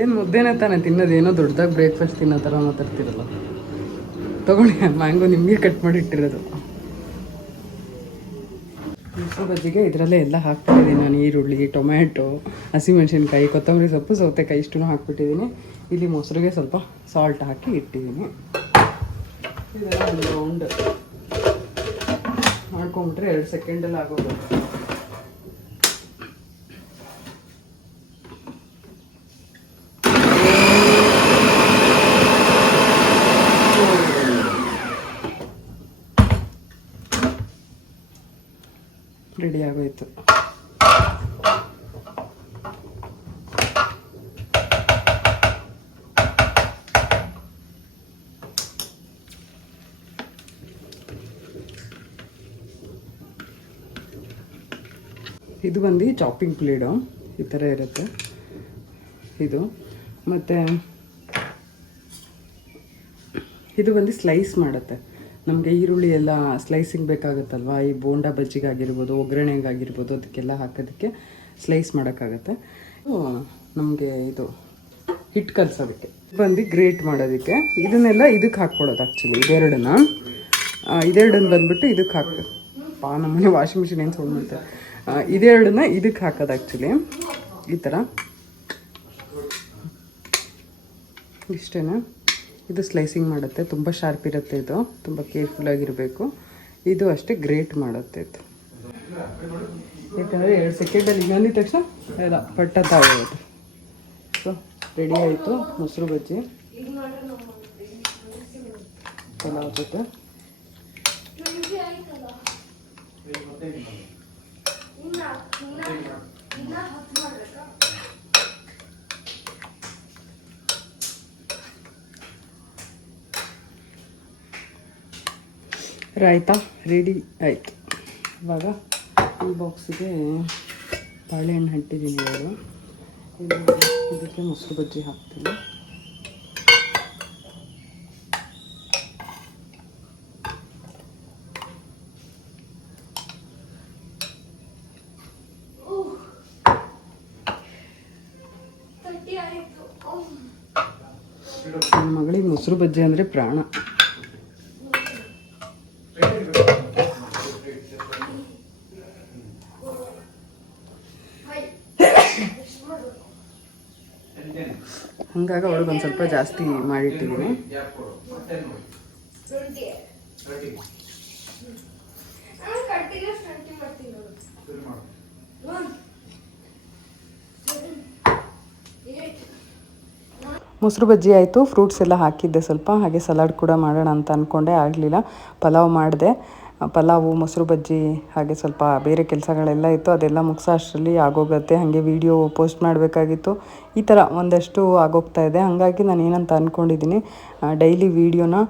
ಏನು ಮುದ್ದೆನೇ ತಾನೇ ತಿನ್ನೋದು, ಏನೋ ದೊಡ್ಡದಾಗಿ ಬ್ರೇಕ್ಫಾಸ್ಟ್ ತಿನ್ನೋ ಥರ ಮಾತಾಡ್ತಿರಲ್ಲ. ತಗೊಳ್ಳಿ, ಮ್ಯಾಂಗೋ ನಿಮಗೆ ಕಟ್ ಮಾಡಿ ಇಟ್ಟಿರೋದು. ಮೊಸರು ಬಜ್ಜಿಗೆ ಇದರಲ್ಲೇ ಎಲ್ಲ ಹಾಕ್ಬಿಟ್ಟಿದ್ದೀನಿ ನಾನು. ಈರುಳ್ಳಿ, ಟೊಮ್ಯಾಟೊ, ಹಸಿಮೆಣಸಿನ್ಕಾಯಿ, ಕೊತ್ತಂಬರಿ ಸೊಪ್ಪು, ಸೌತೆಕಾಯಿ ಇಷ್ಟೂ ಹಾಕ್ಬಿಟ್ಟಿದ್ದೀನಿ. ಇಲ್ಲಿ ಮೊಸರಿಗೆ ಸ್ವಲ್ಪ ಸಾಲ್ಟ್ ಹಾಕಿ ಇಟ್ಟಿದ್ದೀನಿ. ಇದೆಲ್ಲ ಒಂದು ರೌಂಡ್ ಮಾಡ್ಕೊಂಬಿಟ್ರೆ 2 ಸೆಕೆಂಡಲ್ಲಿ ಆಗೋದು. ರೆಡಿ ಆಗೋಯ್ತು. ಇದು ಬಂದು ಚಾಪಿಂಗ್ ಪ್ಲೇಡು, ಈ ಥರ ಇರುತ್ತೆ ಇದು. ಮತ್ತು ಇದು ಬಂದು ಸ್ಲೈಸ್ ಮಾಡುತ್ತೆ. ನಮಗೆ ಈರುಳ್ಳಿ ಎಲ್ಲ ಸ್ಲೈಸಿಂಗ್ ಬೇಕಾಗುತ್ತಲ್ವ, ಈ ಬೋಂಡಾ ಬಜ್ಜಿಗಾಗಿರ್ಬೋದು, ಒಗ್ಗರಣೆಗಾಗಿರ್ಬೋದು, ಅದಕ್ಕೆಲ್ಲ ಹಾಕೋದಕ್ಕೆ ಸ್ಲೈಸ್ ಮಾಡೋಕ್ಕಾಗತ್ತೆ. ನಮಗೆ ಇದು ಹಿಟ್ಟು ಕಲಸೋದಕ್ಕೆ ಬಂದು ಗ್ರೇಟ್ ಮಾಡೋದಕ್ಕೆ ಇದನ್ನೆಲ್ಲ ಇದಕ್ಕೆ ಹಾಕ್ಕೊಡೋದು. ಆ್ಯಕ್ಚುಲಿ ಇದೆರಡನ್ನ ಬಂದುಬಿಟ್ಟು ಇದಕ್ಕೆ ಹಾಕ್ಬೇಕು. ನಮ್ಮನೆ ವಾಷಿಂಗ್ ಮಿಷಿನ್ ಏನು ಸೌಂಡ್ ಮಾಡ್ತಾರೆ. ಇದೆರಡನ್ನ ಇದಕ್ಕೆ ಹಾಕೋದು ಆ್ಯಕ್ಚುಲಿ ಈ ಥರ. ಇಷ್ಟೇನಾ? ಇದು ಸ್ಲೈಸಿಂಗ್ ಮಾಡುತ್ತೆ, ತುಂಬ ಶಾರ್ಪ್ ಇರುತ್ತೆ. ಇದು ತುಂಬ ಕೇರ್ಫುಲ್ಲಾಗಿರಬೇಕು. ಇದು ಅಷ್ಟೇ ಗ್ರೇಟ್ ಮಾಡುತ್ತೆ ಇದು. ಯಾಕಂದರೆ 2 ಸೆಕೆಂಡಲ್ಲಿ ಇನ್ನೊಂದಿದ ತಕ್ಷಣ ಎಲ್ಲ ಪಟ್ಟ ತಾಗೋದು. ಸೊ ರೆಡಿ ಆಯಿತು ಮೊಸರು ಬಜ್ಜಿ ಪಲಾವ್ ಜೊತೆ. ರಾಯ್ತಾ ರೆಡಿ ಆಯಿತು. ಇವಾಗ ಈ ಬಾಕ್ಸಿಗೆ ಬಾಳೆಹಣ್ಣು ಹಟ್ಟಿದ್ದೀನಿ. ಇವಾಗ ಇದಕ್ಕೆ ಮೊಸರು ಬಜ್ಜಿ ಹಾಕ್ತೀನಿ. ನನ್ನ ಮಗಳಿಗೆ ಮೊಸರು ಬಜ್ಜಿ ಅಂದರೆ ಪ್ರಾಣ. ಹಂಗಾಗಿ ಅವಳಿಗೆ ಒಂದು ಸ್ವಲ್ಪ ಜಾಸ್ತಿ ಮಾಡಿಟ್ಟಿದ್ದೀನಿ. ಮೊಸರು ಬಜ್ಜಿ ಆಯಿತು. ಫ್ರೂಟ್ಸ್ ಎಲ್ಲ ಹಾಕಿದ್ದೆ ಸ್ವಲ್ಪ, ಹಾಗೆ ಸಲಾಡ್ ಕೂಡ ಮಾಡೋಣ ಅಂತ ಅಂದ್ಕೊಂಡೆ, ಆಗಲಿಲ್ಲ. ಪಲಾವ್ ಮಾಡಿದೆ. ಪಲಾವು, ಮೊಸರು ಬಜ್ಜಿ, ಹಾಗೆ ಸ್ವಲ್ಪ ಬೇರೆ ಕೆಲಸಗಳೆಲ್ಲ ಇತ್ತು. ಅದೆಲ್ಲ ಮುಗಿಸೋ ಅಷ್ಟರಲ್ಲಿ ಆಗೋಗುತ್ತೆ. ಹಾಗೆ ವೀಡಿಯೋ ಪೋಸ್ಟ್ ಮಾಡಬೇಕಾಗಿತ್ತು. ಈ ಥರ ಒಂದಷ್ಟು ಆಗೋಗ್ತಾ ಇದೆ. ಹಾಗಾಗಿ ನಾನು ಏನಂತ ಅಂದ್ಕೊಂಡಿದ್ದೀನಿ, ಡೈಲಿ ವೀಡಿಯೋನ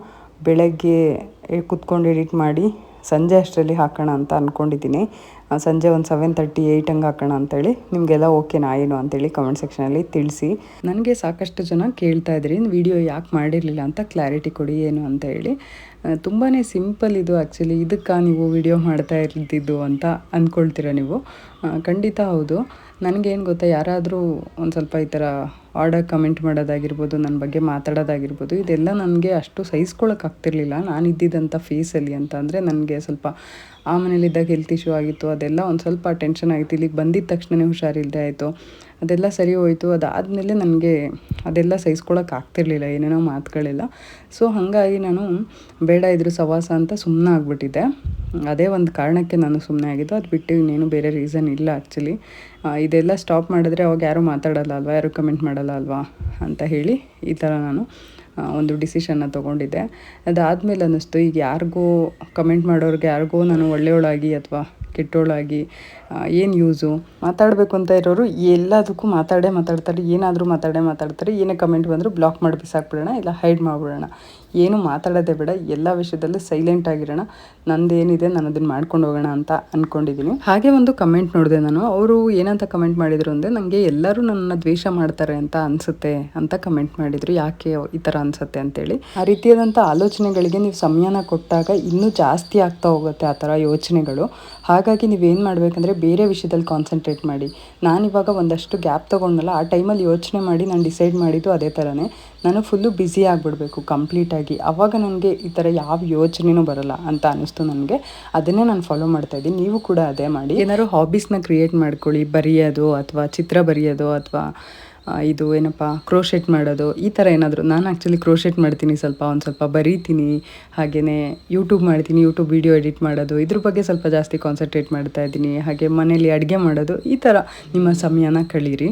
ಬೆಳಗ್ಗೆ ಕೂತ್ಕೊಂಡು ಎಡಿಟ್ ಮಾಡಿ ಸಂಜೆ ಅಷ್ಟರಲ್ಲಿ ಹಾಕೋಣ ಅಂತ ಅಂದ್ಕೊಂಡಿದ್ದೀನಿ. ಸಂಜೆ ಒಂದು 7:30, 8 ಹಂಗೆ ಹಾಕೋಣ ಅಂತೇಳಿ. ನಿಮಗೆಲ್ಲ ಓಕೆನಾ ಏನು ಅಂತೇಳಿ ಕಮೆಂಟ್ ಸೆಕ್ಷನಲ್ಲಿ ತಿಳಿಸಿ. ನನಗೆ ಸಾಕಷ್ಟು ಜನ ಕೇಳ್ತಾ ಇದ್ರಿ, ವೀಡಿಯೋ ಯಾಕೆ ಮಾಡಿರಲಿಲ್ಲ ಅಂತ ಕ್ಲಾರಿಟಿ ಕೊಡಿ ಏನು ಅಂತ ಹೇಳಿ. ತುಂಬಾ ಸಿಂಪಲ್ ಇದು ಆ್ಯಕ್ಚುಲಿ. ಇದಕ್ಕೆ ನೀವು ವಿಡಿಯೋ ಮಾಡ್ತಾ ಇರ್ತಿದ್ದು ಅಂತ ಅಂದ್ಕೊಳ್ತೀರ ನೀವು. ಖಂಡಿತ ಹೌದು. ನನಗೇನು ಗೊತ್ತಾ, ಯಾರಾದರೂ ಒಂದು ಸ್ವಲ್ಪ ಈ ಥರ ಆರ್ಡರ್ ಕಮೆಂಟ್ ಮಾಡೋದಾಗಿರ್ಬೋದು, ನನ್ನ ಬಗ್ಗೆ ಮಾತಾಡೋದಾಗಿರ್ಬೋದು, ಇದೆಲ್ಲ ನನಗೆ ಅಷ್ಟು ಸಹಿಸ್ಕೊಳ್ಳೋಕ್ಕಾಗ್ತಿರ್ಲಿಲ್ಲ ನಾನು ಇದ್ದಿದ್ದಂಥ ಫೇಸಲ್ಲಿ. ಅಂತ ಅಂದರೆ ನನಗೆ ಸ್ವಲ್ಪ ಆ ಮನೇಲಿದ್ದಾಗ ಹೆಲ್ತ್ ಇಶ್ಯೂ ಆಗಿತ್ತು. ಅದೆಲ್ಲ ಒಂದು ಸ್ವಲ್ಪ ಟೆನ್ಷನ್ ಆಗಿತ್ತು. ಇಲ್ಲಿಗೆ ಬಂದಿದ್ದ ತಕ್ಷಣವೇ ಹುಷಾರಿಲ್ಲದೆ ಆಯಿತು. ಅದೆಲ್ಲ ಸರಿ ಹೋಯಿತು. ಅದಾದಮೇಲೆ ನನಗೆ ಅದೆಲ್ಲ ಸಹಿಸ್ಕೊಳ್ಳೋಕ್ಕಾಗ್ತಿರ್ಲಿಲ್ಲ, ಏನೇನೋ ಮಾತುಗಳೆಲ್ಲ. ಸೊ ಹಾಗಾಗಿ ನಾನು ಬೇಡ ಇದ್ರ ಸವಾಸ ಅಂತ ಸುಮ್ಮನೆ ಆಗಿಬಿಟ್ಟಿದ್ದೆ. ಅದೇ ಒಂದು ಕಾರಣಕ್ಕೆ ನಾನು ಸುಮ್ಮನೆ ಆಗಿದ್ದು. ಅದು ಬಿಟ್ಟು ಇನ್ನೇನು ಬೇರೆ ರೀಸನ್ ಇಲ್ಲ ಆ್ಯಕ್ಚುಲಿ. ಇದೆಲ್ಲ ಸ್ಟಾಪ್ ಮಾಡಿದ್ರೆ ಅವಾಗ ಯಾರೂ ಮಾತಾಡೋಲ್ಲ ಅಲ್ವಾ, ಯಾರೂ ಕಮೆಂಟ್ ಮಾಡಲ್ಲ ಅಲ್ವಾ ಅಂತ ಹೇಳಿ ಈ ಥರ ನಾನು ಒಂದು ಡಿಸಿಷನ್ನ ತೊಗೊಂಡಿದ್ದೆ. ಅದಾದಮೇಲೆ ಅನ್ನಿಸ್ತು, ಈಗ ಯಾರಿಗೂ ಕಮೆಂಟ್ ಮಾಡೋರಿಗೆ ಯಾರಿಗೂ ನಾನು ಒಳ್ಳೆಯವಳಾಗಿ ಅಥವಾ ಕೆಟ್ಟೋಳಾಗಿ ಏನು ಯೂಸು. ಮಾತಾಡಬೇಕು ಅಂತ ಇರೋರು ಎಲ್ಲದಕ್ಕೂ ಮಾತಾಡ್ತಾರೆ. ಏನಾದರೂ ಮಾತಾಡ್ತಾರೆ. ಏನೇ ಕಮೆಂಟ್ ಬಂದರೂ ಬ್ಲಾಕ್ ಮಾಡಿ ಬಿಸಾಕ್ಬಿಡೋಣ, ಇಲ್ಲ ಹೈಡ್ ಮಾಡಿಬಿಡೋಣ. ಏನು ಮಾತಾಡೋದೇ ಬೇಡ. ಎಲ್ಲ ವಿಷಯದಲ್ಲೂ ಸೈಲೆಂಟ್ ಆಗಿರೋಣ. ನಂದೇನಿದೆ ನಾನು ಅದನ್ನು ಮಾಡ್ಕೊಂಡು ಹೋಗೋಣ ಅಂತ ಅಂದ್ಕೊಂಡಿದ್ದೀನಿ. ಹಾಗೆ ಒಂದು ಕಮೆಂಟ್ ನೋಡಿದೆ ನಾನು. ಅವರು ಏನಂತ ಕಮೆಂಟ್ ಮಾಡಿದರು ಅಂದರೆ, ನನಗೆ ಎಲ್ಲರೂ ನನ್ನ ದ್ವೇಷ ಮಾಡ್ತಾರೆ ಅಂತ ಅನಿಸುತ್ತೆ ಅಂತ ಕಮೆಂಟ್ ಮಾಡಿದರು. ಯಾಕೆ ಈ ಥರ ಅನಿಸುತ್ತೆ ಅಂತೇಳಿ. ಆ ರೀತಿಯಾದಂಥ ಆಲೋಚನೆಗಳಿಗೆ ನೀವು ಸಮಯನ ಕೊಟ್ಟಾಗ ಇನ್ನೂ ಜಾಸ್ತಿ ಆಗ್ತಾ ಹೋಗುತ್ತೆ ಆ ಥರ ಯೋಚನೆಗಳು. ಹಾಗೆ ಹಾಗಾಗಿ ನೀವೇನು ಮಾಡಬೇಕಂದ್ರೆ ಬೇರೆ ವಿಷಯದಲ್ಲಿ ಕಾನ್ಸಂಟ್ರೇಟ್ ಮಾಡಿ. ನಾನಿವಾಗ ಒಂದಷ್ಟು ಗ್ಯಾಪ್ ತೊಗೊಂಡಲ್ಲ, ಆ ಟೈಮಲ್ಲಿ ಯೋಚನೆ ಮಾಡಿ ನಾನು ಡಿಸೈಡ್ ಮಾಡಿದ್ದು ಅದೇ ಥರನೇ. ನಾನು ಫುಲ್ಲು ಬ್ಯುಸಿ ಆಗಿಬಿಡ್ಬೇಕು ಕಂಪ್ಲೀಟಾಗಿ. ಆವಾಗ ನನಗೆ ಈ ಥರ ಯಾವ ಯೋಚನೆಯೂ ಬರೋಲ್ಲ ಅಂತ ಅನ್ನಿಸ್ತು ನನಗೆ. ಅದನ್ನೇ ನಾನು ಫಾಲೋ ಮಾಡ್ತಾಯಿದ್ದೀನಿ. ನೀವು ಕೂಡ ಅದೇ ಮಾಡಿ. ಏನಾದ್ರು ಹಾಬೀಸ್ನ ಕ್ರಿಯೇಟ್ ಮಾಡ್ಕೊಳ್ಳಿ, ಬರೆಯೋದು ಅಥವಾ ಚಿತ್ರ ಬರೆಯೋದು ಅಥವಾ ಇದು ಏನಪ್ಪ ಕ್ರೋಶೆಟ್ ಮಾಡೋದು, ಈ ಥರ ಏನಾದರೂ. ನಾನು ಆ್ಯಕ್ಚುಲಿ ಕ್ರೋಶೆಟ್ ಮಾಡ್ತೀನಿ, ಒಂದು ಸ್ವಲ್ಪ ಬರೀತೀನಿ, ಹಾಗೆಯೇ ಯೂಟ್ಯೂಬ್ ಮಾಡ್ತೀನಿ, ಯೂಟ್ಯೂಬ್ ವೀಡಿಯೋ ಎಡಿಟ್ ಮಾಡೋದು, ಇದ್ರ ಬಗ್ಗೆ ಸ್ವಲ್ಪ ಜಾಸ್ತಿ ಕಾನ್ಸಂಟ್ರೇಟ್ ಮಾಡ್ತಾಯಿದ್ದೀನಿ. ಹಾಗೆ ಮನೇಲಿ ಅಡುಗೆ ಮಾಡೋದು, ಈ ಥರ ನಿಮ್ಮ ಸಮಯನ ಕಳೀರಿ.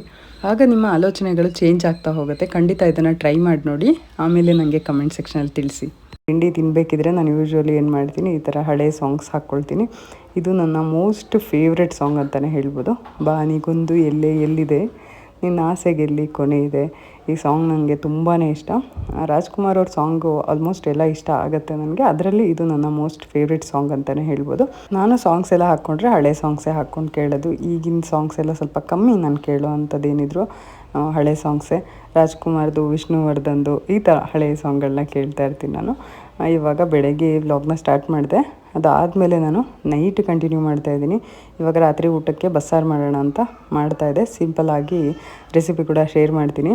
ಆಗ ನಿಮ್ಮ ಆಲೋಚನೆಗಳು ಚೇಂಜ್ ಆಗ್ತಾ ಹೋಗುತ್ತೆ. ಖಂಡಿತ ಇದನ್ನು ಟ್ರೈ ಮಾಡಿ ನೋಡಿ, ಆಮೇಲೆ ನನಗೆ ಕಮೆಂಟ್ ಸೆಕ್ಷನಲ್ಲಿ ತಿಳಿಸಿ. ತಿಂಡಿ ತಿನ್ನಬೇಕಿದ್ರೆ ನಾನು ಯೂಶ್ವಲಿ ಏನು ಮಾಡ್ತೀನಿ, ಈ ಥರ ಹಳೆ ಸಾಂಗ್ಸ್ ಹಾಕ್ಕೊಳ್ತೀನಿ. ಇದು ನನ್ನ ಮೋಸ್ಟ್ ಫೇವ್ರೆಟ್ ಸಾಂಗ್ ಅಂತಲೇ ಹೇಳ್ಬೋದು. ಬಾನಿಗೊಂದು ಎಲ್ಲಿದೆ ನಿನ್ನ ಆಸೆಗೆಲ್ಲಿ ಕೊನೆ ಇದೆ. ಈ ಸಾಂಗ್ ನನಗೆ ತುಂಬಾ ಇಷ್ಟ. ರಾಜ್ಕುಮಾರ್ ಅವ್ರ ಸಾಂಗು ಆಲ್ಮೋಸ್ಟ್ ಎಲ್ಲ ಇಷ್ಟ ಆಗುತ್ತೆ ನನಗೆ. ಅದರಲ್ಲಿ ಇದು ನನ್ನ ಮೋಸ್ಟ್ ಫೇವ್ರೆಟ್ ಸಾಂಗ್ ಅಂತಲೇ ಹೇಳ್ಬೋದು. ನಾನು ಸಾಂಗ್ಸ್ ಎಲ್ಲ ಹಾಕ್ಕೊಂಡ್ರೆ ಹಳೆ ಸಾಂಗ್ಸೇ ಹಾಕ್ಕೊಂಡು ಕೇಳೋದು. ಈಗಿನ ಸಾಂಗ್ಸ್ ಎಲ್ಲ ಸ್ವಲ್ಪ ಕಮ್ಮಿ ನಾನು ಕೇಳೋ ಅಂಥದ್ದೇನಿದ್ರು ಹಳೆ ಸಾಂಗ್ಸೇ. ರಾಜ್ಕುಮಾರ್ದು, ವಿಷ್ಣುವರ್ಧನ್ದು, ಈ ಥರ ಹಳೆ ಸಾಂಗ್ಗಳನ್ನ ಕೇಳ್ತಾ ಇರ್ತೀನಿ ನಾನು. ಇವಾಗ ಬೆಳಗ್ಗೆ ವ್ಲಾಗ್ನ ಸ್ಟಾರ್ಟ್ ಮಾಡಿದೆ. ಅದಾದಮೇಲೆ ನಾನು ನೈಟ್ ಕಂಟಿನ್ಯೂ ಮಾಡ್ತಾಯಿದ್ದೀನಿ. ಇವಾಗ ರಾತ್ರಿ ಊಟಕ್ಕೆ ಬಸ್ಸಾರು ಮಾಡೋಣ ಅಂತ ಮಾಡ್ತಾಯಿದ್ದೆ. ಸಿಂಪಲ್ಲಾಗಿ ರೆಸಿಪಿ ಕೂಡ ಶೇರ್ ಮಾಡ್ತೀನಿ.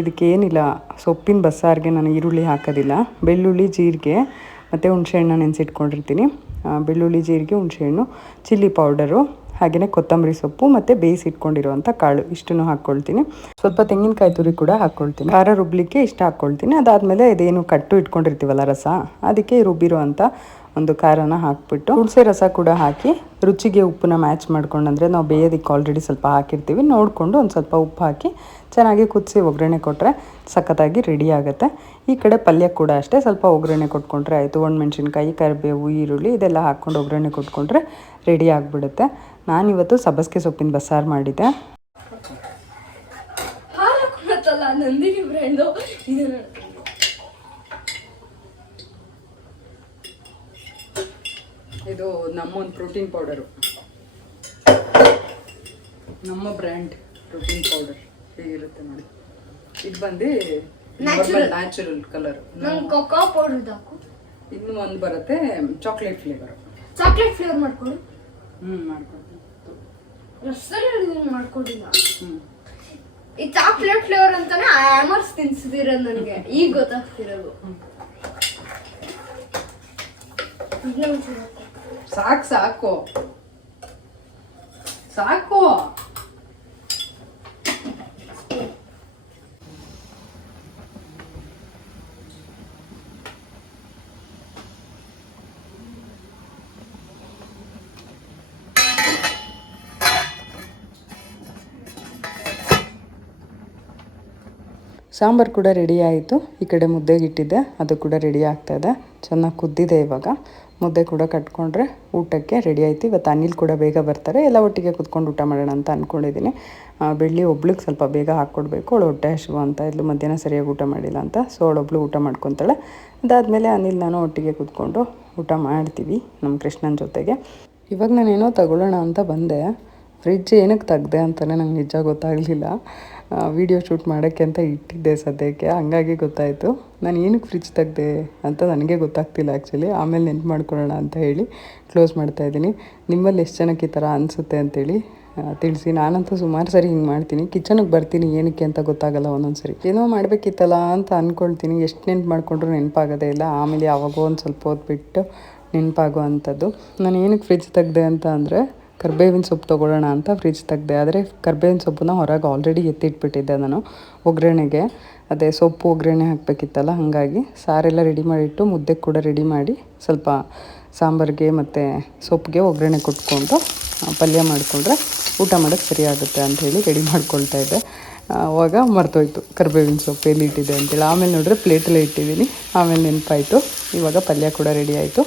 ಇದಕ್ಕೇನಿಲ್ಲ, ಸೊಪ್ಪಿನ ಬಸ್ಸಾರಿಗೆ ನಾನು ಈರುಳ್ಳಿ ಹಾಕೋದಿಲ್ಲ. ಬೆಳ್ಳುಳ್ಳಿ, ಜೀರಿಗೆ ಮತ್ತು ಹುಣಸೆಹಣ್ಣು ನೆನೆಸಿಟ್ಕೊಂಡಿರ್ತೀನಿ. ಬೆಳ್ಳುಳ್ಳಿ, ಜೀರಿಗೆ, ಹುಣಸೆಹಣ್ಣು, ಚಿಲ್ಲಿ ಪೌಡರು, ಹಾಗೆಯೇ ಕೊತ್ತಂಬರಿ ಸೊಪ್ಪು ಮತ್ತು ಬೇಯಿಸಿಟ್ಕೊಂಡಿರುವಂಥ ಕಾಳು, ಇಷ್ಟನ್ನು ಹಾಕ್ಕೊಳ್ತೀನಿ. ಸ್ವಲ್ಪ ತೆಂಗಿನಕಾಯಿ ತುರಿ ಕೂಡ ಹಾಕ್ಕೊಳ್ತೀನಿ. ಖಾರ ರುಬ್ಲಿಕ್ಕೆ ಇಷ್ಟ ಹಾಕ್ಕೊಳ್ತೀನಿ. ಅದಾದಮೇಲೆ ಇದೇನು ಕಟ್ಟು ಇಟ್ಕೊಂಡಿರ್ತೀವಲ್ಲ ರಸ, ಅದಕ್ಕೆ ರುಬ್ಬಿರೋ ಅಂಥ ಒಂದು ಖಾರನ ಹಾಕಿಬಿಟ್ಟು ಹುಣಸೆ ರಸ ಕೂಡ ಹಾಕಿ ರುಚಿಗೆ ಉಪ್ಪನ್ನ ಮ್ಯಾಚ್ ಮಾಡ್ಕೊಂಡಂದರೆ, ನಾವು ಬೇಯೋದಕ್ಕೆ ಆಲ್ರೆಡಿ ಸ್ವಲ್ಪ ಹಾಕಿರ್ತೀವಿ, ನೋಡಿಕೊಂಡು ಒಂದು ಸ್ವಲ್ಪ ಉಪ್ಪು ಹಾಕಿ ಚೆನ್ನಾಗಿ ಕುದಿಸಿ ಒಗ್ಗರಣೆ ಕೊಟ್ಟರೆ ಸಖತ್ತಾಗಿ ರೆಡಿ ಆಗುತ್ತೆ. ಈ ಕಡೆ ಪಲ್ಯ ಕೂಡ ಅಷ್ಟೇ, ಸ್ವಲ್ಪ ಒಗ್ಗರಣೆ ಕೊಟ್ಕೊಂಡ್ರೆ ಆಯಿತು. ಒಣಮೆಣ್ಸಿನ್ಕಾಯಿ, ಕರಿಬೇವು, ಈರುಳ್ಳಿ ಇದೆಲ್ಲ ಹಾಕ್ಕೊಂಡು ಒಗ್ಗರಣೆ ಕೊಟ್ಕೊಂಡ್ರೆ ರೆಡಿ ಆಗಿಬಿಡುತ್ತೆ. ನಾನಿವತ್ತು ಸಬ್ಬಸಿಗೆ ಸೊಪ್ಪಿನ ಬಸ್ಸಾರು ಮಾಡಿದ್ದೆ. ಇದು ನಮ್ಮೊಂದು ಪ್ರೋಟೀನ್ ಪೌಡರು, ನಮ್ಮ ಬ್ರ್ಯಾಂಡ್ ಪ್ರೋಟೀನ್ ಪೌಡರ್ ಹೇಗಿರುತ್ತೆ ನೋಡಿ. ಇದು ಬಂದು ನ್ಯಾಚುರಲ್ ಕಲರ್. ಕೋಕೋ ಪೌಡರ್ ಹಾಕು. ಇನ್ನು ಒಂದು ಬರುತ್ತೆ ಚಾಕ್ಲೇಟ್ ಫ್ಲೇವರ್. ಮಾಡ್ಕೊಡು. ಮಾಡ್ಕೊಡ್ತೀನಿ. ಮಾಡ್ಕೊಡಿಲ್ಲ. ಈ ಚಾಕ್ಲೇಟ್ ಫ್ಲೇವರ್ ಅಂತಾನೆ ಆಮರ್ಸ್ ತಿನ್ಸಿದಿರೋದು ನನಗೆ ಈಗ ಗೊತ್ತಾಗ್ತಿರೋದು. ಸಾಕು ಸಾಂಬಾರು ಕೂಡ ರೆಡಿ ಆಯಿತು. ಈ ಕಡೆ ಮುದ್ದೆಗೆ ಇಟ್ಟಿದ್ದೆ, ಅದು ಕೂಡ ರೆಡಿ ಆಗ್ತಾಯಿದೆ. ಚೆನ್ನಾಗಿ ಕುದ್ದಿದೆ. ಇವಾಗ ಮುದ್ದೆ ಕೂಡ ಕಟ್ಕೊಂಡ್ರೆ ಊಟಕ್ಕೆ ರೆಡಿ ಆಯಿತು. ಇವತ್ತು ಅನಿಲ್ ಕೂಡ ಬೇಗ ಬರ್ತಾರೆ, ಎಲ್ಲ ಒಟ್ಟಿಗೆ ಕುತ್ಕೊಂಡು ಊಟ ಮಾಡೋಣ ಅಂತ ಅಂದ್ಕೊಂಡಿದ್ದೀನಿ. ಬೆಳ್ಳಿ ಒಬ್ಳಿಗೆ ಸ್ವಲ್ಪ ಬೇಗ ಹಾಕ್ಕೊಡ್ಬೇಕು, ಅವಳು ಹೊಟ್ಟೆ ಹಸಿವು ಅಂತ ಇದ್ಲು, ಮಧ್ಯಾಹ್ನ ಸರಿಯಾಗಿ ಊಟ ಮಾಡಿಲ್ಲ ಅಂತ. ಸೊ ಅವಳೊಬ್ಳು ಊಟ ಮಾಡ್ಕೊತಾಳೆ. ಅದಾದಮೇಲೆ ಅನಿಲ್ ನಾನು ಒಟ್ಟಿಗೆ ಕೂತ್ಕೊಂಡು ಊಟ ಮಾಡ್ತೀವಿ ನಮ್ಮ ಕೃಷ್ಣನ ಜೊತೆಗೆ. ಇವಾಗ ನಾನೇನೋ ತಗೊಳ್ಳೋಣ ಅಂತ ಬಂದೆ, ಫ್ರಿಡ್ಜ್ ಏನಕ್ಕೆ ತೆಗ್ದೆ ಅಂತಲೇ ನಂಗೆ ನಿಜ ಗೊತ್ತಾಗಲಿಲ್ಲ. ವಿಡಿಯೋ ಶೂಟ್ ಮಾಡೋಕ್ಕೆ ಅಂತ ಇಟ್ಟಿದ್ದೆ ಸದ್ಯಕ್ಕೆ, ಹಂಗಾಗಿ ಗೊತ್ತಾಯಿತು. ನಾನು ಏನಕ್ಕೆ ಫ್ರಿಡ್ಜ್ ತೆಗ್ದೆ ಅಂತ ನನಗೆ ಗೊತ್ತಾಗ್ತಿಲ್ಲ ಆ್ಯಕ್ಚುಲಿ. ಆಮೇಲೆ ನೆನ್ಪು ಮಾಡ್ಕೊಳ್ಳೋಣ ಅಂತ ಹೇಳಿ ಕ್ಲೋಸ್ ಮಾಡ್ತಾಯಿದ್ದೀನಿ. ನಿಮ್ಮಲ್ಲಿ ಎಷ್ಟು ಜನಕ್ಕೆ ಈ ಥರ ಅನಿಸುತ್ತೆ ಅಂತೇಳಿ ತಿಳಿಸಿ. ನಾನಂತೂ ಸುಮಾರು ಸರಿ ಹಿಂಗೆ ಮಾಡ್ತೀನಿ. ಕಿಚನ್ಗೆ ಬರ್ತೀನಿ, ಏನಕ್ಕೆ ಅಂತ ಗೊತ್ತಾಗಲ್ಲ ಒಂದೊಂದು ಸರಿ. ಏನೋ ಮಾಡಬೇಕಿತ್ತಲ್ಲ ಅಂತ ಅಂದ್ಕೊಳ್ತೀನಿ, ಎಷ್ಟು ನೆನ್ಪು ಮಾಡಿಕೊಂಡ್ರು ನೆನಪಾಗೋದೇ ಇಲ್ಲ. ಆಮೇಲೆ ಯಾವಾಗೋ ಒಂದು ಸ್ವಲ್ಪ ಹೊತ್ತು ಬಿಟ್ಟು ನೆನಪಾಗೋ ಅಂಥದ್ದು. ನಾನು ಏನಕ್ಕೆ ಫ್ರಿಡ್ಜ್ ತೆಗ್ದೆ ಅಂತ ಅಂದರೆ, ಕರ್ಬೇವಿನ ಸೊಪ್ಪು ತೊಗೊಳ್ಳೋಣ ಅಂತ ಫ್ರಿಡ್ಜ್ ತೆಗ್ದೆ. ಆದರೆ ಕರ್ಬೇವಿನ ಸೊಪ್ಪನ್ನ ಹೊರಗೆ ಆಲ್ರೆಡಿ ಎತ್ತಿಟ್ಬಿಟ್ಟಿದ್ದೆ ನಾನು ಒಗ್ಗರಣೆಗೆ. ಅದೇ ಸೊಪ್ಪು ಒಗ್ಗರಣೆ ಹಾಕಬೇಕಿತ್ತಲ್ಲ, ಹಾಗಾಗಿ ಸಾರೆಲ್ಲ ರೆಡಿ ಮಾಡಿಟ್ಟು ಮುದ್ದೆಗೆ ಕೂಡ ರೆಡಿ ಮಾಡಿ ಸ್ವಲ್ಪ ಸಾಂಬಾರಿಗೆ ಮತ್ತು ಸೊಪ್ಪಿಗೆ ಒಗ್ಗರಣೆ ಕೊಟ್ಕೊಂಡು ಪಲ್ಯ ಮಾಡಿಕೊಂಡ್ರೆ ಊಟ ಮಾಡೋಕ್ಕೆ ಸರಿ ಆಗುತ್ತೆ ಅಂಥೇಳಿ ರೆಡಿ ಮಾಡ್ಕೊಳ್ತಾ ಇದ್ದೆ. ಆವಾಗ ಮರ್ತೋಯ್ತು ಕರ್ಬೇವಿನ ಸೊಪ್ಪು ಎಲ್ಲಿ ಇಟ್ಟಿದೆ ಅಂತೇಳಿ. ಆಮೇಲೆ ನೋಡಿದ್ರೆ ಪ್ಲೇಟಲ್ಲೇ ಇಟ್ಟಿದ್ದೀನಿ. ಆಮೇಲೆ ನೆನಪಾಯಿತು. ಇವಾಗ ಪಲ್ಯ ಕೂಡ ರೆಡಿ ಆಯಿತು.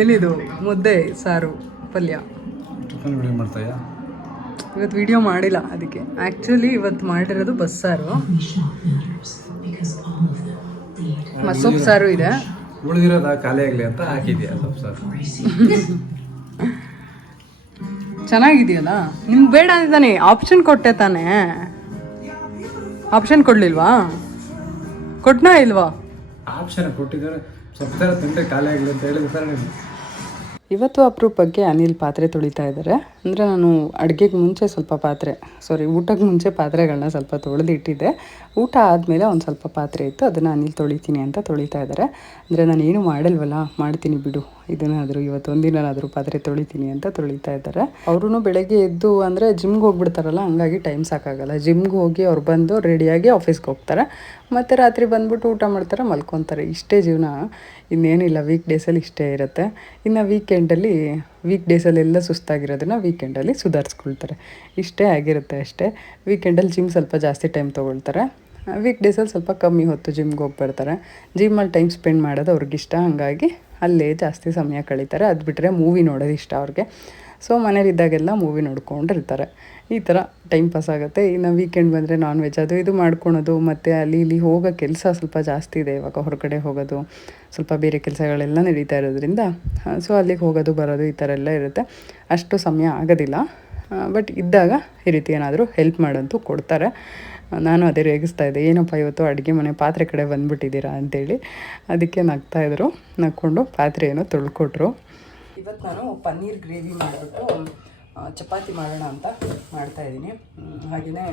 ಏನಿದು ಮುದ್ದೆ ಸಾರು ಪಲ್ಯ. ಇವತ್ತು ವಿಡಿಯೋ ಮಾಡಿಲ್ಲ, ಅದಕ್ಕೆ ಆ್ಯಕ್ಚುಲಿ ಇವತ್ತು ಮಾಡಿರೋದು ಬಸ್ಸಾರು, ಸೊಪ್ಪು ಸಾರು ಇದೆ. ಉಳಿದಿರೋದು ಖಾಲಿ ಆಗಲಿ ಅಂತ ಹಾಕಿದ್ಯಾ ಸೊಪ್ಪು ಸಾರು. ಚೆನ್ನಾಗಿದೆಯಲ್ಲ. ನಿಮ್ಗೆ ಬೇಡ ಅಂತಾನೆ ಆಪ್ಷನ್ ಕೊಟ್ಟೆ ತಾನೇ, ಆಪ್ಷನ್ ಕೊಡಲಿಲ್ವಾ? ಕೊಟ್ನಾ ಇಲ್ವಾ? ಆಪ್ಷನ್ ಕೊಟ್ಟಿದ್ದಾರೆ, ಸ್ವಲ್ಪ ಥರ ತಿಂದರೆ ಖಾಲಿ ಆಗಲಿ ಅಂತ ಹೇಳಿದ ಸರ್ ನೀವು. ಇವತ್ತು ಅಪರೂಪಕ್ಕೆ ಅನಿಲ್ ಪಾತ್ರೆ ತೊಳಿತಾ ಇದ್ದಾರೆ. ಅಂದರೆ ನಾನು ಅಡುಗೆಗೆ ಮುಂಚೆ ಸ್ವಲ್ಪ ಊಟಕ್ಕೆ ಮುಂಚೆ ಪಾತ್ರೆಗಳನ್ನ ಸ್ವಲ್ಪ ತೊಳೆದಿಟ್ಟಿದ್ದೆ. ಊಟ ಆದಮೇಲೆ ಒಂದು ಸ್ವಲ್ಪ ಪಾತ್ರೆ ಇತ್ತು, ಅದನ್ನು ಅನಿಲ್ ತೊಳಿತೀನಿ ಅಂತ ತೊಳಿತಾ ಇದ್ದಾರೆ. ಅಂದರೆ ನಾನು ಏನು ಮಾಡಲ್ವಲ್ಲ, ಮಾಡ್ತೀನಿ ಬಿಡು, ಇದನ್ನಾದರೂ ಇವತ್ತೊಂದಿನಾದರೂ ಪಾತ್ರೆ ತೊಳಿತೀನಿ ಅಂತ ತೊಳಿತಾ ಇದ್ದಾರೆ. ಅವರು ಬೆಳಗ್ಗೆ ಎದ್ದು ಅಂದರೆ ಜಿಮ್ಗೆ ಹೋಗ್ಬಿಡ್ತಾರಲ್ಲ, ಹಂಗಾಗಿ ಟೈಮ್ ಸಾಕಾಗಲ್ಲ. ಜಿಮ್ಗೆ ಹೋಗಿ ಅವ್ರು ಬಂದು ರೆಡಿಯಾಗಿ ಆಫೀಸ್ಗೆ ಹೋಗ್ತಾರೆ, ಮತ್ತು ರಾತ್ರಿ ಬಂದ್ಬಿಟ್ಟು ಊಟ ಮಾಡ್ತಾರೆ, ಮಲ್ಕೊತಾರೆ. ಇಷ್ಟೇ ಜೀವನ, ಇನ್ನೇನಿಲ್ಲ. ವೀಕ್ ಡೇಸಲ್ಲಿ ಇಷ್ಟೇ ಇರುತ್ತೆ. ಇನ್ನು ವೀಕ್ ಡೇಸಲ್ಲೆಲ್ಲ ಸುಸ್ತಾಗಿರೋದನ್ನು ವೀಕೆಂಡಲ್ಲಿ ಸುಧಾರಿಸ್ಕೊಳ್ತಾರೆ. ಇಷ್ಟೇ ಆಗಿರುತ್ತೆ ಅಷ್ಟೇ. ವೀಕೆಂಡಲ್ಲಿ ಜಿಮ್ ಸ್ವಲ್ಪ ಜಾಸ್ತಿ ಟೈಮ್ ತೊಗೊಳ್ತಾರೆ, ವೀಕ್ ಡೇಸಲ್ಲಿ ಸ್ವಲ್ಪ ಕಮ್ಮಿ ಹೊತ್ತು ಜಿಮ್ಗೆ ಹೋಗಿ ಬರ್ತಾರೆ. ಜಿಮ್ಮಲ್ಲಿ ಟೈಮ್ ಸ್ಪೆಂಡ್ ಮಾಡೋದು ಅವ್ರಿಗಿಷ್ಟ, ಹಾಗಾಗಿ ಅಲ್ಲೇ ಜಾಸ್ತಿ ಸಮಯ ಕಳೀತಾರೆ. ಅದು ಬಿಟ್ಟರೆ ಮೂವಿ ನೋಡೋದು ಇಷ್ಟ ಅವ್ರಿಗೆ. ಸೊ ಮನೇಲಿದ್ದಾಗೆಲ್ಲ ಮೂವಿ ನೋಡ್ಕೊಂಡಿರ್ತಾರೆ. ಈ ಥರ ಟೈಮ್ ಪಾಸ್ ಆಗುತ್ತೆ. ಇನ್ನು ವೀಕೆಂಡ್ ಬಂದರೆ ನಾನ್ ವೆಜ್ ಅದು ಇದು ಮಾಡ್ಕೊಳೋದು, ಮತ್ತು ಅಲ್ಲಿ ಇಲ್ಲಿ ಹೋಗೋ ಕೆಲಸ ಸ್ವಲ್ಪ ಜಾಸ್ತಿ ಇದೆ ಇವಾಗ. ಹೊರಗಡೆ ಹೋಗೋದು, ಸ್ವಲ್ಪ ಬೇರೆ ಕೆಲಸಗಳೆಲ್ಲ ನಡೀತಾ ಇರೋದ್ರಿಂದ ಸೊ ಅಲ್ಲಿಗೆ ಹೋಗೋದು ಬರೋದು ಈ ಥರ ಎಲ್ಲ ಇರುತ್ತೆ. ಅಷ್ಟು ಸಮಯ ಆಗೋದಿಲ್ಲ. ಬಟ್ ಇದ್ದಾಗ ಈ ರೀತಿ ಏನಾದರೂ ಹೆಲ್ಪ್ ಮಾಡಂತೂ ಕೊಡ್ತಾರೆ. ನಾನು ಅದೇ ರೇಗಿಸ್ತಾ ಇದ್ದೆ, ಏನಪ್ಪ ಇವತ್ತು ಅಡುಗೆ ಮನೆ ಪಾತ್ರೆ ಕಡೆ ಬಂದುಬಿಟ್ಟಿದ್ದೀರಾ ಅಂತೇಳಿ. ಅದಕ್ಕೆ ನಗ್ತಾಯಿದ್ರು. ನಕ್ಕೊಂಡು ಪಾತ್ರೆ ಏನೋ ತೊಳ್ಕೊಟ್ರು. ಇವತ್ತು ನಾನು ಪನ್ನೀರ್ ಗ್ರೇವಿ ಮಾಡಿಬಿಟ್ಟು ಚಪಾತಿ ಮಾಡೋಣ ಅಂತ ಮಾಡ್ತಾಯಿದ್ದೀನಿ. ಹಾಗೆಯೇ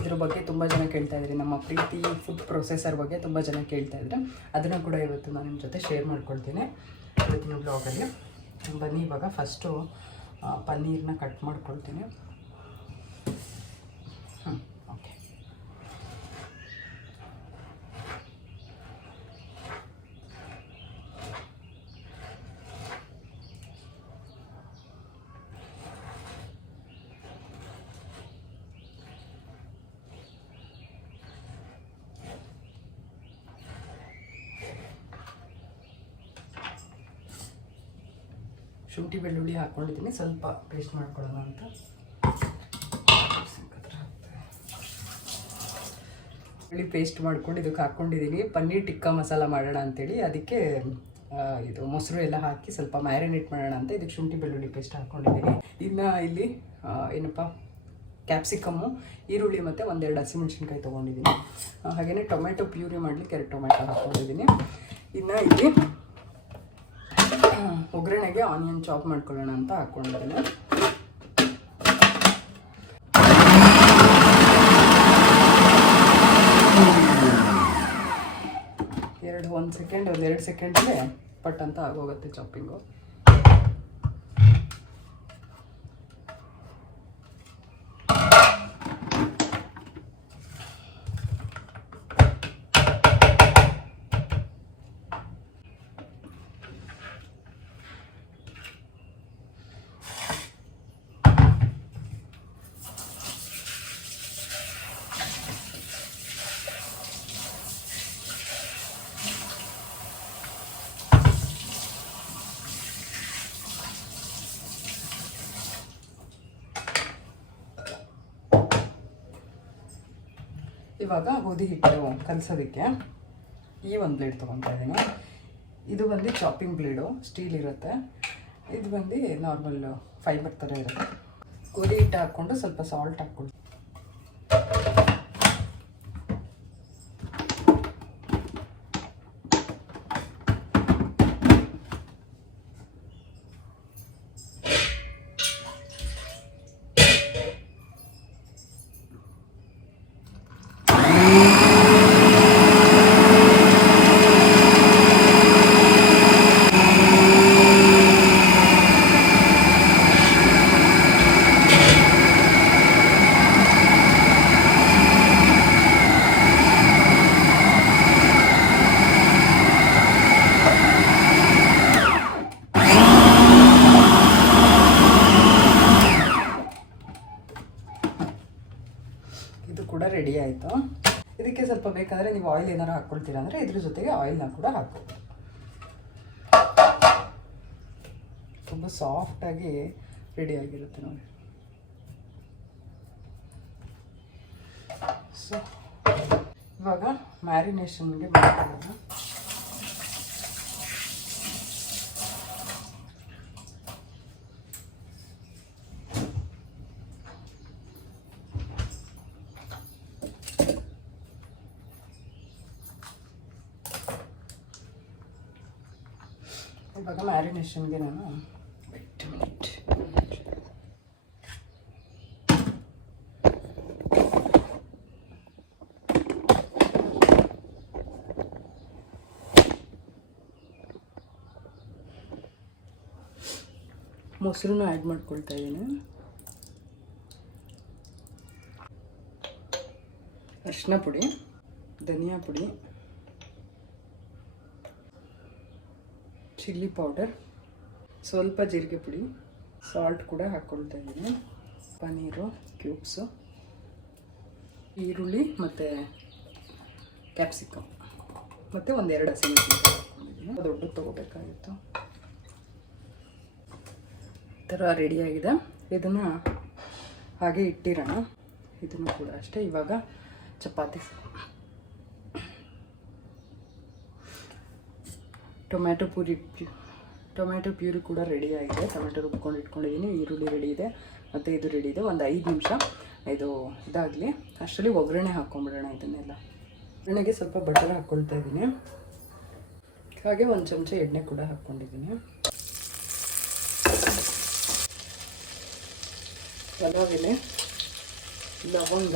ಇದ್ರ ಬಗ್ಗೆ ತುಂಬ ಜನ ಕೇಳ್ತಾಯಿದ್ರಿ, ನಮ್ಮ ಪ್ರೀತಿ ಫುಡ್ ಪ್ರೊಸೆಸರ್ ಬಗ್ಗೆ ತುಂಬ ಜನ ಕೇಳ್ತಾಯಿದ್ರೆ, ಅದನ್ನು ಕೂಡ ಇವತ್ತು ನಾನು ನಿಮ್ಮ ಜೊತೆ ಶೇರ್ ಮಾಡ್ಕೊಳ್ತೀನಿ ಇವತ್ತಿನ ಬ್ಲಾಗಲ್ಲಿ. ಬನ್ನಿ, ಇವಾಗ ಫಸ್ಟು ಪನ್ನೀರನ್ನ ಕಟ್ ಮಾಡ್ಕೊಳ್ತೀನಿ. ಓಕೆ. ಶುಂಠಿ ಬೆಳ್ಳುಳ್ಳಿ ಹಾಕ್ಕೊಂಡಿದ್ದೀನಿ, ಸ್ವಲ್ಪ ಪೇಸ್ಟ್ ಮಾಡ್ಕೊಳ್ಳೋಣ ಅಂತ. ಬೆಳ್ಳುಳ್ಳಿ ಪೇಸ್ಟ್ ಮಾಡ್ಕೊಂಡು ಇದಕ್ಕೆ ಹಾಕ್ಕೊಂಡಿದ್ದೀನಿ. ಪನ್ನೀರ್ ಟಿಕ್ಕಾ ಮಸಾಲ ಮಾಡೋಣ ಅಂತೇಳಿ, ಅದಕ್ಕೆ ಇದು ಮೊಸರು ಎಲ್ಲ ಹಾಕಿ ಸ್ವಲ್ಪ ಮ್ಯಾರಿನೇಟ್ ಮಾಡೋಣ ಅಂತ ಇದಕ್ಕೆ ಶುಂಠಿ ಬೆಳ್ಳುಳ್ಳಿ ಪೇಸ್ಟ್ ಹಾಕ್ಕೊಂಡಿದ್ದೀನಿ. ಇನ್ನು ಇಲ್ಲಿ ಕ್ಯಾಪ್ಸಿಕಮ್ಮು, ಈರುಳ್ಳಿ ಮತ್ತು ಒಂದೆರಡು ಹಸಿಮೆಣ್ಸಿನ್ಕಾಯಿ ತೊಗೊಂಡಿದ್ದೀನಿ. ಹಾಗೆಯೇ ಟೊಮೆಟೊ ಪ್ಯೂರಿ ಮಾಡಲಿಕ್ಕೆ 2 ಟೊಮೆಟೊ ಹಾಕ್ಕೊಂಡಿದ್ದೀನಿ. ಇನ್ನು ಇಲ್ಲಿ ಒಗ್ಗರಣೆಗೆ ಆನಿಯನ್ ಚಾಪ್ ಮಾಡ್ಕೊಳ್ಳೋಣ ಅಂತ ಹಾಕ್ಕೊಂಡಿದ್ದೀನಿ. ಒಂದೆರಡು ಸೆಕೆಂಡ್ಗೆ ಪಟ್ ಅಂತ ಆಗೋಗುತ್ತೆ ಚಾಪಿಂಗು. ಇವಾಗ ಗೋಧಿ ಹಿಟ್ಟು ಕಲಸೋದಕ್ಕೆ ಈ ಒಂದು ಬ್ಲೇಡ್ ತೊಗೊತಾ ಇದ್ದೀನಿ. ಇದು ಬಂದು ಚಾಪಿಂಗ್ ಬ್ಲೇಡು, ಸ್ಟೀಲ್ ಇರುತ್ತೆ. ಇದು ಬಂದು ನಾರ್ಮಲ್ ಫೈಬರ್ ಥರ ಇರುತ್ತೆ. ಗೋಧಿ ಹಿಟ್ಟು ಹಾಕ್ಕೊಂಡು ಸ್ವಲ್ಪ ಸಾಲ್ಟ್ ಹಾಕ್ಕೊಂಡು ಕೂಡ ರೆಡಿ ಆಯಿತು. ಇದಕ್ಕೆ ಸ್ವಲ್ಪ ಬೇಕಾದರೆ ನೀವು ಆಯಿಲ್ ಏನಾರು ಹಾಕ್ಕೊಳ್ತೀರಾ ಅಂದರೆ ಇದ್ರ ಜೊತೆಗೆ ಆಯಿಲ್ನ ಕೂಡ ಹಾಕ್ಬೋದು. ತುಂಬ ಸಾಫ್ಟಾಗಿ ರೆಡಿಯಾಗಿರುತ್ತೆ ನೋಡಿ. ಸೊ ಇವಾಗ ಮ್ಯಾರಿನೇಷನ್ಗೆ ಮಾಡ್ಕೊಳ್ಳೋಣ. ಇವಾಗ ಮ್ಯಾರಿನೇಷನ್ಗೆ ನಾನು 8 ಮಿನಿಟ್ ಮೊಸರನ್ನ ಆ್ಯಡ್ ಮಾಡ್ಕೊಳ್ತಾ ಇದ್ದೀನಿ. ಅರಿಶಿನ ಪುಡಿ, ಧನಿಯಾ ಪುಡಿ, ಚಿಲ್ಲಿ ಪೌಡರ್, ಸ್ವಲ್ಪ ಜೀರಿಗೆ ಪುಡಿ, ಸಾಲ್ಟ್ ಕೂಡ ಹಾಕ್ಕೊಳ್ತಾ ಇದ್ದೀನಿ. ಪನ್ನೀರು ಕ್ಯೂಬ್ಸು, ಈರುಳ್ಳಿ ಮತ್ತು ಕ್ಯಾಪ್ಸಿಕಮ್ ಮತ್ತು ಒಂದೆರಡು ಹಸಿಮೆಣಸಿನಕಾಯಿ ಹಾಕ್ಕೊಂಡಿದ್ದೀನಿ. ದೊಡ್ಡದು ತೊಗೋಬೇಕಾಗಿತ್ತು. ಈ ಥರ ರೆಡಿಯಾಗಿದೆ. ಇದನ್ನು ಹಾಗೆ ಇಟ್ಟಿರೋಣ. ಇದನ್ನು ಕೂಡ ಅಷ್ಟೇ. ಇವಾಗ ಚಪಾತಿ, ಟೊಮ್ಯಾಟೊ ಪ್ಯೂರಿ ಕೂಡ ರೆಡಿಯಾಗಿದೆ. ಟೊಮ್ಯಾಟೊ ರುಬ್ಕೊಂಡು ಇಟ್ಕೊಂಡಿದ್ದೀನಿ. ಈರುಳ್ಳಿ ರೆಡಿ ಇದೆ ಮತ್ತು ಇದು ರೆಡಿ ಇದೆ. ಒಂದು 5 ನಿಮಿಷ ಇದು ಇದಾಗಲಿ. ಅಷ್ಟರಲ್ಲಿ ಒಗ್ಗರಣೆ ಹಾಕ್ಕೊಂಬಿಡೋಣ. ಇದನ್ನೆಲ್ಲ ಒಗ್ಗರಣೆಗೆ ಸ್ವಲ್ಪ ಬಟರ್ ಹಾಕ್ಕೊಳ್ತಾ ಇದ್ದೀನಿ. ಹಾಗೆ 1 ಚಮಚ ಎಣ್ಣೆ ಕೂಡ ಹಾಕ್ಕೊಂಡಿದ್ದೀನಿ. ಪಲಾವ್ ಎಲೆ, ಲವಂಗ,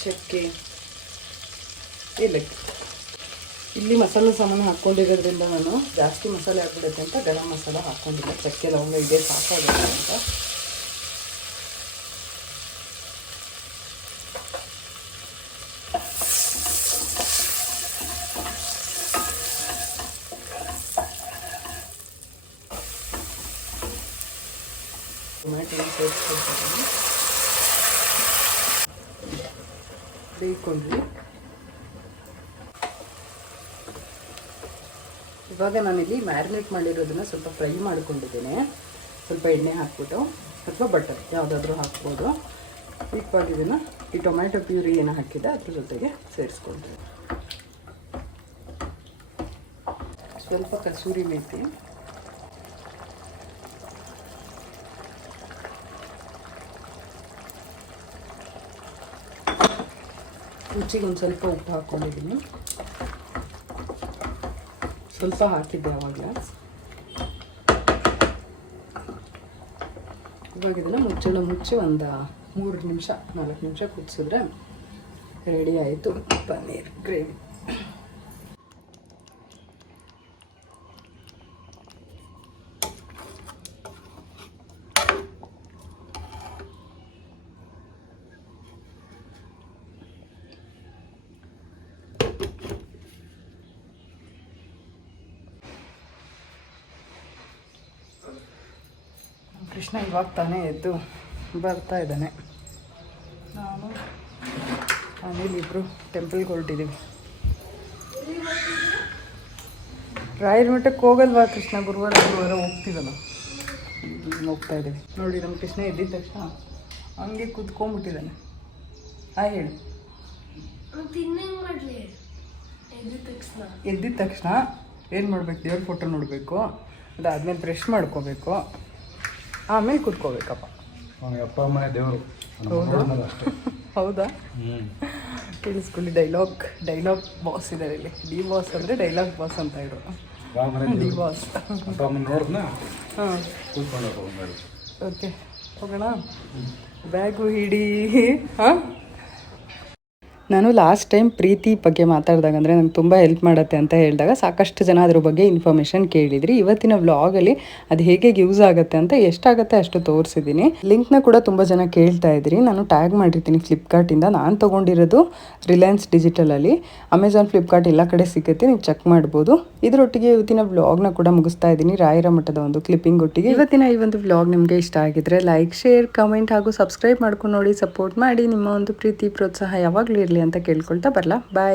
ಚಕ್ಕೆ, ಏಲಕ್ಕಿ. ಇಲ್ಲಿ ಮಸಾಲೆ ಸಾಮಾನು ಹಾಕ್ಕೊಂಡಿರೋದ್ರಿಂದ ನಾನು ಜಾಸ್ತಿ ಮಸಾಲೆ ಹಾಕ್ಬಿಡುತ್ತೆ ಅಂತ ಗರಂ ಮಸಾಲ ಹಾಕ್ಕೊಂಡಿಲ್ಲ. ಚಕ್ಕೆ ಲವಂಗ ಇದೇ ಸಾಕಾಗುತ್ತೆ ಅಂತ. ಟೊಮ್ಯಾಟೊ ಸೇರಿಸ್ಕೊಳ್ತೀನಿ. ಬೇಯ್ಕೊಂಡ್ವಿ. ಇವಾಗ ನಾನಿಲ್ಲಿ ಮ್ಯಾರಿನೇಟ್ ಮಾಡಿರೋದನ್ನು ಸ್ವಲ್ಪ ಫ್ರೈ ಮಾಡ್ಕೊಂಡಿದ್ದೀನಿ. ಸ್ವಲ್ಪ ಎಣ್ಣೆ ಹಾಕ್ಬಿಟ್ಟು ಅಥವಾ ಬಟರ್ ಯಾವುದಾದ್ರೂ ಹಾಕ್ಬೋದು. ಇವಾಗ ಇದನ್ನು ಈ ಟೊಮ್ಯಾಟೊ ಪ್ಯೂರಿ ಏನು ಹಾಕಿದೆ ಅದ್ರ ಜೊತೆಗೆ ಸೇರಿಸ್ಕೊಳ್ತೀನಿ. ಸ್ವಲ್ಪ ಕಸೂರಿ ಮೇಥಿ, ರುಚಿಗೆ ಒಂದು ಸ್ವಲ್ಪ ಉಪ್ಪು ಹಾಕ್ಕೊಂಡಿದ್ದೀನಿ. ಸ್ವಲ್ಪ ಹಾಕಿದ್ದೆ ಆವಾಗಲೇ. ಇವಾಗ ಇದನ್ನು ಮುಚ್ಚಿ ಒಂದು 3 ನಿಮಿಷ 4 ನಿಮಿಷ ಕುದಿಸಿದ್ರೆ ರೆಡಿ ಆಯಿತು ಪನ್ನೀರ್ ಗ್ರೇವಿ. ಕೃಷ್ಣ ಇವಾಗ ತಾನೇ ಎದ್ದು ಬರ್ತಾ ಇದ್ದಾನೆ. ನಾನು ಆಮೇಲೆ ಇಬ್ಬರು ಟೆಂಪಲ್ಗೆ ಹೊರಟಿದ್ದೀವಿ. ರಾಯರ ಮಠಕ್ಕೆ ಹೋಗಲ್ವಾ ಕೃಷ್ಣ? ಗುರುವಾರ ಹೋಗ್ತೀವಲ್ಲ, ಹೋಗ್ತಾ ಇದ್ದೀವಿ. ನೋಡಿ ನಮ್ಮ ಕೃಷ್ಣ ಎದ್ದಿದ ತಕ್ಷಣ ಹಂಗೆ ಕೂತ್ಕೊಂಡ್ಬಿಟ್ಟಿದ್ದಾನೆ. ಹೇಳು. ಎದ್ದಿದ ತಕ್ಷಣ ಏನು ಮಾಡಬೇಕು? ದೇವ್ರ ಫೋಟೋ ನೋಡಬೇಕು, ಅದಾದ್ಮೇಲೆ ಬ್ರಷ್ ಮಾಡ್ಕೋಬೇಕು, ಆಮೇಲೆ ಕೂತ್ಕೋಬೇಕಪ್ಪ. ಅಪ್ಪ ಅಮ್ಮನೇ ದೇವರು. ಹೌದಾ? ತಿಳಿಸ್ಕೊಳ್ಳಿ. ಡೈಲಾಗ್ ಬಾಸ್ ಇದ್ದಾರೆ ಇಲ್ಲಿ. ಡಿ ಬಾಸ್ ಅಂದರೆ ಡೈಲಾಗ್ ಬಾಸ್ ಅಂತ ಇಡು. D boss. ಅಪ್ಪ ಅಮ್ಮ ನೋಡಿದ್ನ? ಹಾಂ, ಕೂತ್ಕೊಂಡು ಓಕೆ ಹೋಗೋಣ. ಬ್ಯಾಗು ಹಿಡಿ. ಹಾಂ, ನಾನು ಲಾಸ್ಟ್ ಟೈಮ್ ಪ್ರೀತಿ ಬಗ್ಗೆ ಮಾತಾಡಿದಾಗ ಅಂದರೆ ನಂಗೆ ತುಂಬ ಹೆಲ್ಪ್ ಮಾಡುತ್ತೆ ಅಂತ ಹೇಳಿದಾಗ ಸಾಕಷ್ಟು ಜನ ಅದ್ರ ಬಗ್ಗೆ ಇನ್ಫಾರ್ಮೇಷನ್ ಕೇಳಿದ್ರಿ. ಇವತ್ತಿನ ವ್ಲಾಗಲ್ಲಿ ಅದು ಹೇಗೆ ಯೂಸ್ ಆಗುತ್ತೆ ಅಂತ ಎಷ್ಟಾಗುತ್ತೆ ಅಷ್ಟು ತೋರಿಸಿದ್ದೀನಿ. ಲಿಂಕ್ನ ಕೂಡ ತುಂಬ ಜನ ಕೇಳ್ತಾ ಇದ್ರಿ. ನಾನು ಟ್ಯಾಗ್ ಮಾಡಿರ್ತೀನಿ ಫ್ಲಿಪ್ಕಾರ್ಟಿಂದ. ನಾನು ತೊಗೊಂಡಿರೋದು ರಿಲಯನ್ಸ್ ಡಿಜಿಟಲಲ್ಲಿ. ಅಮೆಝಾನ್, ಫ್ಲಿಪ್ಕಾರ್ಟ್ ಎಲ್ಲ ಕಡೆ ಸಿಗುತ್ತೆ, ನೀವು ಚೆಕ್ ಮಾಡ್ಬೋದು. ಇದರೊಟ್ಟಿಗೆ ಇವತ್ತಿನ ವ್ಲಾಗ್ನ ಕೂಡ ಮುಗಿಸ್ತಾ ಇದ್ದೀನಿ, ರಾಯರ ಮಠದ ಒಂದು ಕ್ಲಿಪ್ಪಿಂಗ್ ಒಟ್ಟಿಗೆ. ಇವತ್ತಿನ ಈ ಒಂದು ವ್ಲಾಗ್ ನಿಮಗೆ ಇಷ್ಟ ಆಗಿದ್ರೆ ಲೈಕ್, ಶೇರ್, ಕಮೆಂಟ್ ಹಾಗೂ ಸಬ್ಸ್ಕ್ರೈಬ್ ಮಾಡ್ಕೊಂಡು ನೋಡಿ, ಸಪೋರ್ಟ್ ಮಾಡಿ. ನಿಮ್ಮ ಒಂದು ಪ್ರೀತಿ ಪ್ರೋತ್ಸಾಹ ಯಾವಾಗಲೂ ಇರಲಿ ಅಂತ ಕೇಳ್ಕೊಳ್ತಾ ಬರಲಾ. ಬಾಯ್.